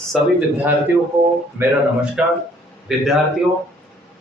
सभी विद्यार्थियों को मेरा नमस्कार। विद्यार्थियों,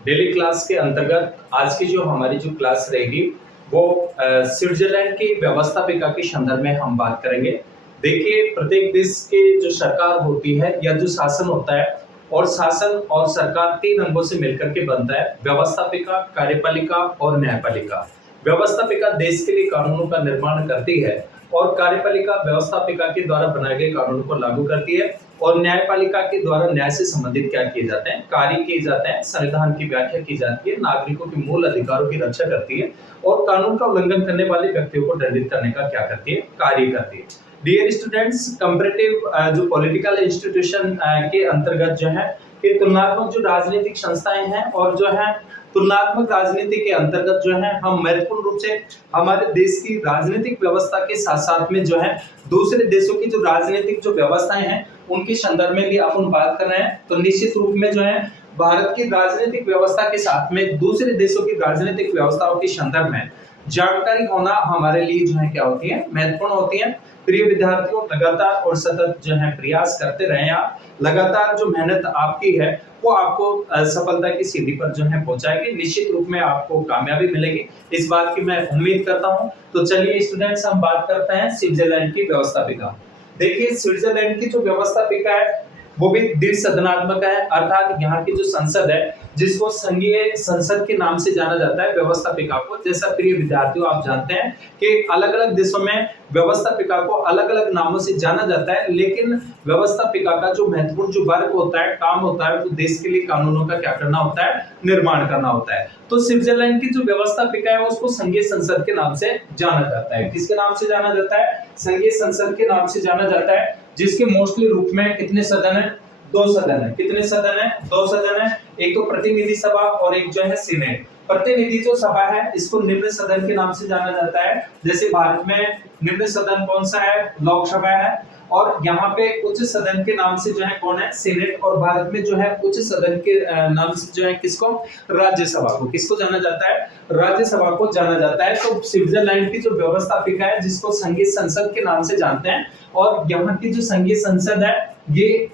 डेली क्लास के अंतर्गत आज की जो हमारी जो क्लास रहेगी वो स्विट्जरलैंड की व्यवस्थापिका के संदर्भ में हम बात करेंगे। देखिए, प्रत्येक देश की जो सरकार होती है या जो शासन होता है, और शासन और सरकार तीन अंगों से मिलकर के बनता है: व्यवस्थापिका, कार्यपालिका और न्यायपालिका। व्यवस्थापिका देश के लिए कानूनों का निर्माण करती है और कार्यपालिका व्यवस्थापिका के द्वारा बनाए गए कानूनों को लागू करती है, और न्यायपालिका के द्वारा न्याय से संबंधित क्या किए जाते हैं, कार्य किए जाते हैं, संविधान की व्याख्या की जाती है, नागरिकों के मूल अधिकारों की रक्षा करती है और कानून का उल्लंघन करने वाले व्यक्तियों को दंडित करने का क्या करती है, कार्य करती है। डियर स्टूडेंट्स, कंपैरेटिव जो पॉलिटिकल इंस्टीट्यूशन के अंतर्गत जो है कि तुलनात्मक जो राजनीतिक संस्थाएं हैं, और जो है तुलनात्मक राजनीति के अंतर्गत जो है हम महत्वपूर्ण रूप से हमारे देश की राजनीतिक व्यवस्था के साथ साथ में जो है दूसरे देशों की जो राजनीतिक जो व्यवस्थाएं हैं उनके संदर्भ में भी अपन बात कर रहे हैं। तो निश्चित रूप में जो है भारत की राजनीतिक व्यवस्था के साथ में दूसरे देशों की राजनीतिक व्यवस्थाओं के संदर्भ में जानकारी होना हमारे लिए जो है क्या होती है, महत्वपूर्ण होती है। प्रिय विद्यार्थियों, लगातार और सतत जो है प्रयास करते रहें। आप लगातार जो मेहनत आपकी है वो आपको सफलता की सीढ़ी पर जो है पहुंचाएगी। निश्चित रूप में आपको कामयाबी मिलेगी, इस बात की मैं उम्मीद करता हूं। तो चलिए स्टूडेंट्स, हम बात करते हैं स्विट्जरलैंड की व्यवस्थापिका। देखिए, स्विट्जरलैंड की जो व्यवस्थापिका है वो भी द्विसदनात्मक है, अर्थात यहाँ की जो संसद है जिसको संघीय संसद के नाम से जाना जाता है व्यवस्थापिका को। जैसा प्रिय विद्यार्थियों आप जानते हैं कि अलग अलग देशों में व्यवस्थापिका को अलग अलग नामों से जाना जाता है, लेकिन व्यवस्थापिका का जो महत्वपूर्ण जो वर्क होता है, काम होता है, वो देश के लिए कानूनों का क्या करना होता है, निर्माण करना होता है। तो स्विट्जरलैंड की जो व्यवस्थापिका है उसको संघीय संसद के नाम से जाना जाता है। किसके नाम से जाना जाता है? संघीय संसद के नाम से जाना जाता है, जिसके मोस्टली रूप में कितने सदन है? दो सदन है। कितने सदन है? दो सदन है। एक तो प्रतिनिधि सभा और एक जो है सीनेट। प्रतिनिधि जो सभा है इसको निम्न सदन के नाम से जाना जाता है। जैसे भारत में निम्न सदन कौन सा है? लोकसभा है। और यहाँ पे उच्च सदन के नाम से जो है कौन है? सीनेट। और भारत में जो है उच्च सदन के नाम से जो है किसको? राज्यसभा को। किसको जाना जाता है? राज्यसभा को जाना जाता है। तो स्विट्जरलैंड की जो व्यवस्थापिका है जिसको संघीय संसद के नाम से जानते हैं, और यहाँ की जो संघीय संसद है ये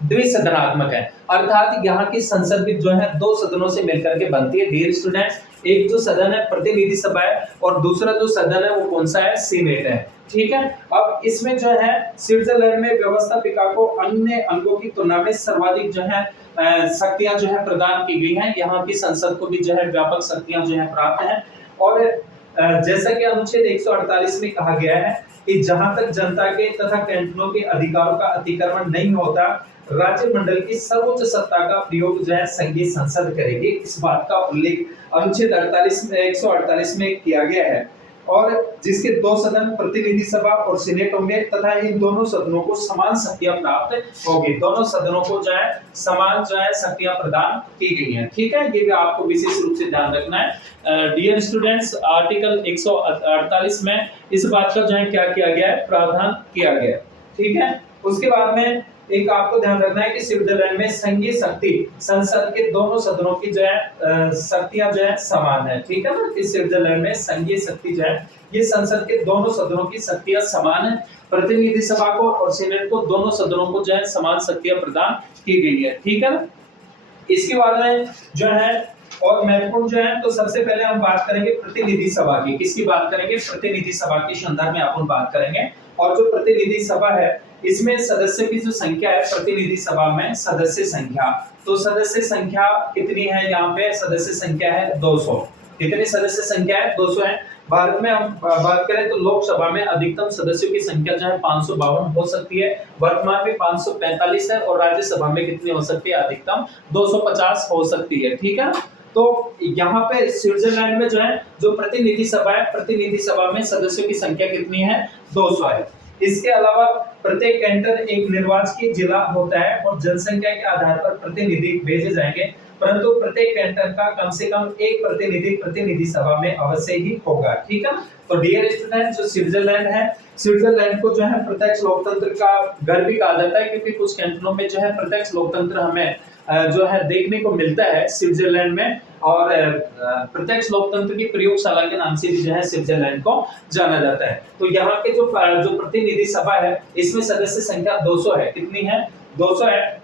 द्विसदनात्मक है, अर्थात यहाँ की संसद भी जो है दो सदनों से मिलकर के बनती है। डियर स्टूडेंट्स, एक जो सदन है प्रतिनिधि सभा है और दूसरा जो सदन है वो कौन सा है? सीनेट है। ठीक है। अब इसमें जो है स्विट्जरलैंड में व्यवस्थापिका को अन्य अंगों की तुलना में सर्वाधिक जो है शक्तियां जो है प्रदान की गई हैं। यहाँ की संसद को भी जो है व्यापक शक्तियां जो है प्राप्त हैं। और जैसा कि अनुच्छेद 148 में कहा गया है कि जहां तक जनता के तथा कैंटोनों के अधिकारों का अतिक्रमण नहीं होता, राज्य मंडल की सर्वोच्च सत्ता का प्रयोग जो है संघीय संसद करेगी। इस बात का उल्लेख अनुच्छेद 148 में किया गया है। और जिसके दो सदन प्रतिनिधि सभा और सीनेट होंगे तथा इन दोनों सदनों को समान शक्तियां प्राप्त होगी। दोनों सदनों को जो है समान जो है शक्तियां प्रदान की गई हैं। ठीक है, ये भी आपको विशेष रूप से ध्यान रखना है। डियर स्टूडेंट्स, आर्टिकल 148 में इस बात का जो है क्या किया गया है? प्रावधान किया गया है। ठीक है। उसके बाद में एक आपको ध्यान रखना है कि स्विट्जरलैंड में संघीय शक्ति संसद के दोनों सदनों की जो है शक्तियां जो है समान है। ठीक है ना। इस स्विट्जरलैंड में संघीय शक्ति जो है ये संसद के दोनों सदनों की शक्तियां समान है। प्रतिनिधि सभा को और सीनेट को, दोनों सदनों को जो है समान शक्तियां प्रदान की गई है। ठीक है ना। इसके बाद में जो है और महत्वपूर्ण जो है, तो सबसे पहले हम बात करेंगे प्रतिनिधि सभा की। किसकी बात करेंगे? प्रतिनिधि सभा के संदर्भ में अपन बात करेंगे। और जो प्रतिनिधि सभा है इसमें सदस्य की जो संख्या है प्रतिनिधि सभा में सदस्य संख्या, तो सदस्य संख्या कितनी है? यहाँ पे सदस्य संख्या है 200। कितनी सदस्य संख्या है? 200 है। भारत में हम बात करें तो लोकसभा में अधिकतम सदस्यों की संख्या जो है 552 हो सकती है, वर्तमान में 545 है। और राज्यसभा में कितनी हो सकती है? अधिकतम 250 हो सकती है। ठीक है। तो यहाँ पे स्विट्जरलैंड में जो है जो प्रतिनिधि सभा है, प्रतिनिधि सभा में सदस्यों की संख्या कितनी है? 200 है। इसके अलावा प्रत्येक कैंटन एक निर्वाचकीय जिला होता है और जनसंख्या के आधार पर प्रतिनिधि भेजे जाएंगे। परंतु प्रत्येक कैंटन का कम से कम एक प्रतिनिधि प्रतिनिधि सभा में अवश्य ही होगा। ठीक है। तो डियर स्टूडेंट, जो स्विट्जरलैंड है, स्विट्जरलैंड को जो है प्रत्यक्ष लोकतंत्र का घर भी कहा जाता है, क्योंकि कुछ कैंटनों में जो है प्रत्यक्ष लोकतंत्र हमें जो है देखने को मिलता है स्विट्जरलैंड में, और प्रत्यक्ष लोकतंत्र की प्रयोगशाला के नाम से भी जो है स्विट्जरलैंड को जाना जाता है। तो यहाँ के जो प्रतिनिधि सभा है, इसमें सदस्य संख्या 200 है। कितनी है? 200 है।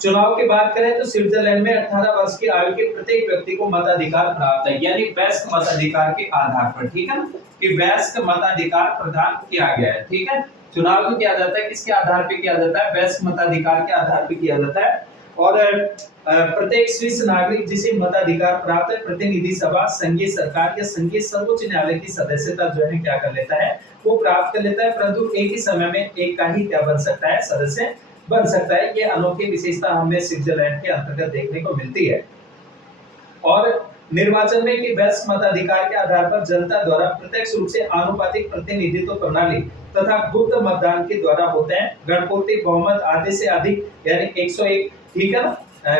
चुनाव की बात करें तो स्विट्जरलैंड में 18 वर्ष की आयु के प्रत्येक व्यक्ति को मताधिकार प्राप्त है, यानी वयस्क मताधिकार के आधार पर। ठीक है ना, कि वयस्क मताधिकार प्रदान किया गया है। ठीक है। चुनाव जो किया जाता है किसके आधार पे किया जाता है? वयस्क मताधिकार के आधार पे किया जाता है। और प्रत्येक स्विस नागरिक जिसे मताधिकार प्राप्त है, प्रतिनिधि सभा, संघीय सरकार या संघीय सर्वोच्च न्यायालय की सदस्यता जो है क्या कर लेता है? वो प्राप्त कर लेता है। परंतु एक ही समय में एक का ही क्या बन सकता है? सदस्य बन सकता है। ये अनोखी विशेषता हमें स्विट्जरलैंड के अंतर्गत देखने को मिलती है। और निर्वाचन में कि वयस्क मताधिकार के आधार पर जनता द्वारा प्रत्यक्ष रूप से आनुपातिक प्रतिनिधित्व प्रणाली तथा गुप्त मतदान के द्वारा होते हैं। गणपूर्ति बहुमत आधे से अधिक यानी 101। ठीक है ना।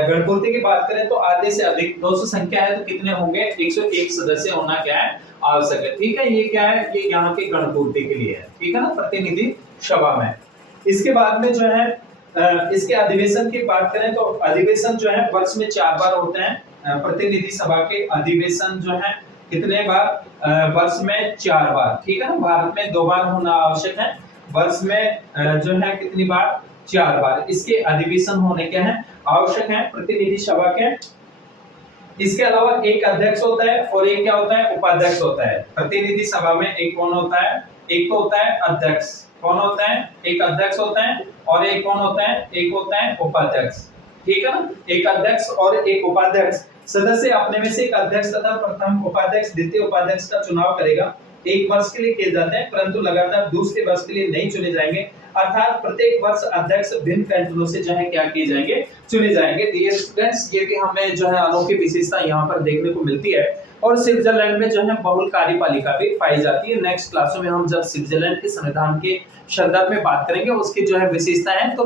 गणपूर्ति की बात करें तो आधे से अधिक, 200 संख्या है तो कितने होंगे? 101 सदस्य होना क्या है? आवश्यक है। ठीक है। ये क्या है? ये यहाँ की गणपूर्ति के लिए है। ठीक है ना, प्रतिनिधि सभा में। इसके बाद में जो है इसके अधिवेशन की बात करें तो अधिवेशन जो है वर्ष में 4 बार होते हैं। प्रतिनिधि सभा के अधिवेशन जो है कितने बार? वर्ष में 4 बार। ठीक है ना। भारत में 2 बार होना आवश्यक है, वर्ष में जो है कितनी बार? 4 बार इसके अधिवेशन होने के हैं आवश्यक है प्रतिनिधि सभा के। इसके अलावा एक अध्यक्ष होता है और एक क्या होता है? उपाध्यक्ष होता है। प्रतिनिधि सभा में एक कौन होता है? एक तो होता है अध्यक्ष। कौन होता है? एक अध्यक्ष होता है, और एक कौन होता है? एक होता है उपाध्यक्ष। ठीक है ना। एक अध्यक्ष और एक उपाध्यक्ष। सदस्य अपने में से एक अध्यक्ष तथा प्रथम उपाध्यक्ष, द्वितीय उपाध्यक्ष का चुनाव करेगा। 1 वर्ष के लिए किए जाते हैं, परंतु लगातार दूसरे वर्ष के लिए नहीं चुने जाएंगे। अर्थात प्रत्येक वर्ष अध्यक्ष भिन्न कैंटनों से जो है क्या किए जाएंगे? चुने जाएंगे। डियर स्टूडेंट्स, ये भी हमें जो है अनोखी विशेषता यहाँ पर देखने को मिलती है। और स्विट्जरलैंड में जो है बहुल कार्यपालिका भी पाई जाती है। नेक्स्ट क्लासों में हम जब स्विट्जरलैंड के संविधान के संदर्भ में बात करेंगे, उसकी जो है विशेषताएं, तो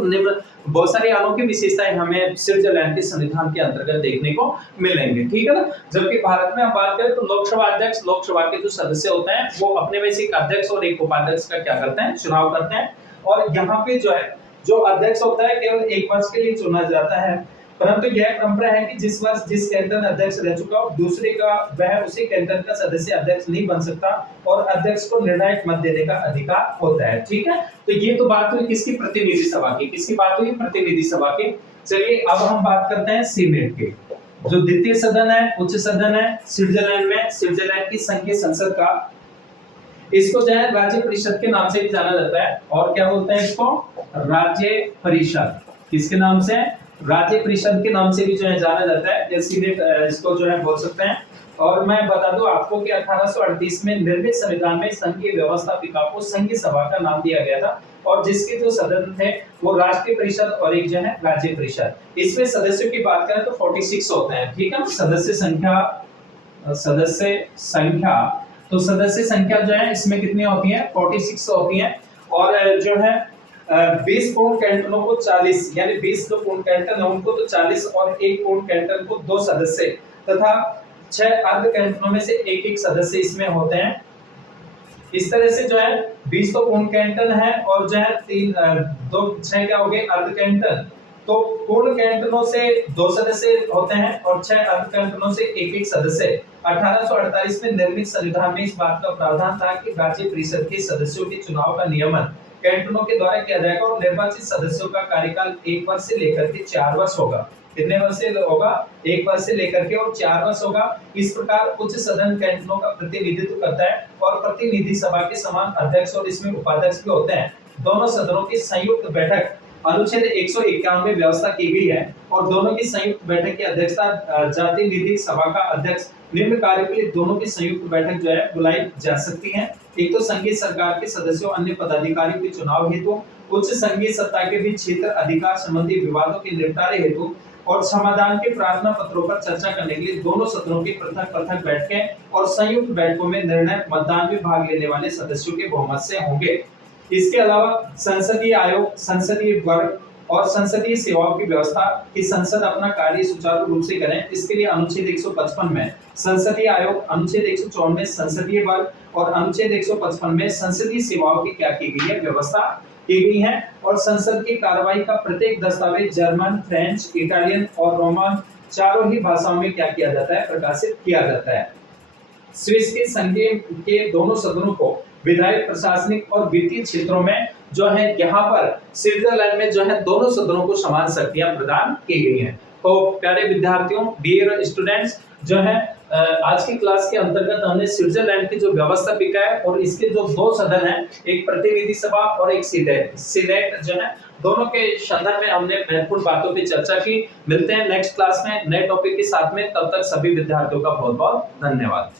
बहुत सारी अनोखी विशेषताएं हमें स्विट्जरलैंड के संविधान के अंतर्गत देखने को मिलेंगे। ठीक है ना। जबकि भारत में हम बात करें तो लोकसभा अध्यक्ष, लोकसभा के जो सदस्य होते हैं वो अपने में से एक अध्यक्ष और एक उपाध्यक्ष का क्या करते हैं? चुनाव करते हैं। और यहाँ पे जो है जो अध्यक्ष होता है केवल 1 वर्ष के लिए चुना जाता है, परंतु यह परंपरा है कि जिस वर्ष जिस कैंटन अध्यक्ष रह चुका हो, दूसरे का वह उसी कैंटन का सदस्य अध्यक्ष नहीं बन सकता, और अध्यक्ष को निर्णायक मत देने का अधिकार होता है। ठीक है। तो ये तो बात हुई किसकी? प्रतिनिधि सभा की। किसकी बात हुई? प्रतिनिधि सभा की। चलिए अब हम बात करते हैं सीनेट की। जो द्वितीय सदन है, उच्च सदन है स्विट्जरलैंड में, स्विट्जरलैंड की संघीय संसद का, इसको जो है राज्य परिषद के नाम से भी जाना जाता है। और क्या बोलते हैं इसको? राज्य परिषद। किसके नाम से? राज्य परिषद के नाम से भी जो है जाना जाता है, या सीनेट इसको जो है बोल सकते हैं। और मैं बता दूं आपको कि 1838 में निर्मित संविधान में संघीय व्यवस्थापिका को संघीय सभा का नाम दिया गया था, और जिसके जो सदन थे वो राष्ट्रीय परिषद और एक जो है राज्य परिषद। इसमें सदस्यों की बात करें तो 46 होते हैं। ठीक है। सदस्य संख्या तो सदस्य संख्या जो है इसमें कितनी होती है? 46 होती है। और जो है 20 पूर्ण कैंटनों को 40, यानी 20 जो पूर्ण कैंटन है उनको तो 40, और एक पूर्ण कैंटन को 2 सदस्य तथा 6 अर्ध कैंटनों में से एक सदस्य इसमें होते हैं। इस तरह से जो है 20 तो पूर्ण कैंटन है, और जो है 6 क्या हो गए? अर्ध कैंटन। तो पूर्ण कैंटनों से 2 सदस्य होते हैं और 6 अर्ध कैंटनों से एक सदस्य। 1848 में निर्मित संविधान में इस बात का प्रावधान था कि राज्य परिषद के सदस्यों के चुनाव का नियमन कैंटनों के द्वारा किया जाएगा, और निर्वाचित सदस्यों का कार्यकाल 1 वर्ष से लेकर के 4 वर्ष होगा। कितने वर्ष से होगा? 1 वर्ष से लेकर के और 4 वर्ष होगा। इस प्रकार उच्च सदन कैंटनों का प्रतिनिधित्व करता है, और प्रतिनिधि सभा के समान अध्यक्ष और इसमें उपाध्यक्ष भी होते हैं। दोनों सदनों की संयुक्त बैठक अनुच्छेद 151 में व्यवस्था की गई है, और दोनों की संयुक्त बैठक की अध्यक्षता जातीय निधि सभा का अध्यक्ष निम्न कार्य के लिए दोनों की संयुक्त बैठक जो है बुलाई जा सकती है। एक तो संघीय सरकार के सदस्यों अन्य पदाधिकारियों के चुनाव हेतु, उच्च संघीय सत्ता के बीच क्षेत्र अधिकार संबंधी विवादों के निपटारे हेतु और समाधान के प्रार्थना पत्रों पर चर्चा करने के लिए दोनों सदनों की पृथक बैठकें और संयुक्त बैठकों में निर्णायक मतदान में भाग लेने वाले सदस्यों के बहुमत से होंगे। इसके अलावा संसदीय आयोग, संसदीय वर्ग और संसदीय सेवाओं की व्यवस्था कि संसद अपना कार्य सुचारू रूप से करें, इसके लिए अनुच्छेद 155 में संसदीय आयोग, अनुच्छेद 154 में संसदीय बल और अनुच्छेद 155 में संसदीय सेवाओं की क्या की गई है, व्यवस्था की गई है। और संसद की कार्रवाई का प्रत्येक दस्तावेज जर्मन, फ्रेंच, इटालियन और रोमन चारों ही भाषाओं में क्या किया जाता है, प्रकाशित किया जाता है। स्विस के संघीय के दोनों सदनों को विधायी, प्रशासनिक और वित्तीय क्षेत्रों में जो है यहाँ पर स्विट्जरलैंड में जो है दोनों सदनों को समान शक्तियां प्रदान की गई हैं। तो प्यारे विद्यार्थियों, डियर स्टूडेंट्स, जो है आज की क्लास के अंतर्गत हमने स्विट्जरलैंड की जो व्यवस्थापिका है और इसके जो दो सदन है, एक प्रतिनिधि सभा और एक सीनेट जो है, दोनों के संदर्भ में हमने महत्वपूर्ण बातों पे चर्चा की। मिलते हैं नेक्स्ट क्लास में नए टॉपिक के साथ में, तब तक सभी विद्यार्थियों का बहुत बहुत धन्यवाद।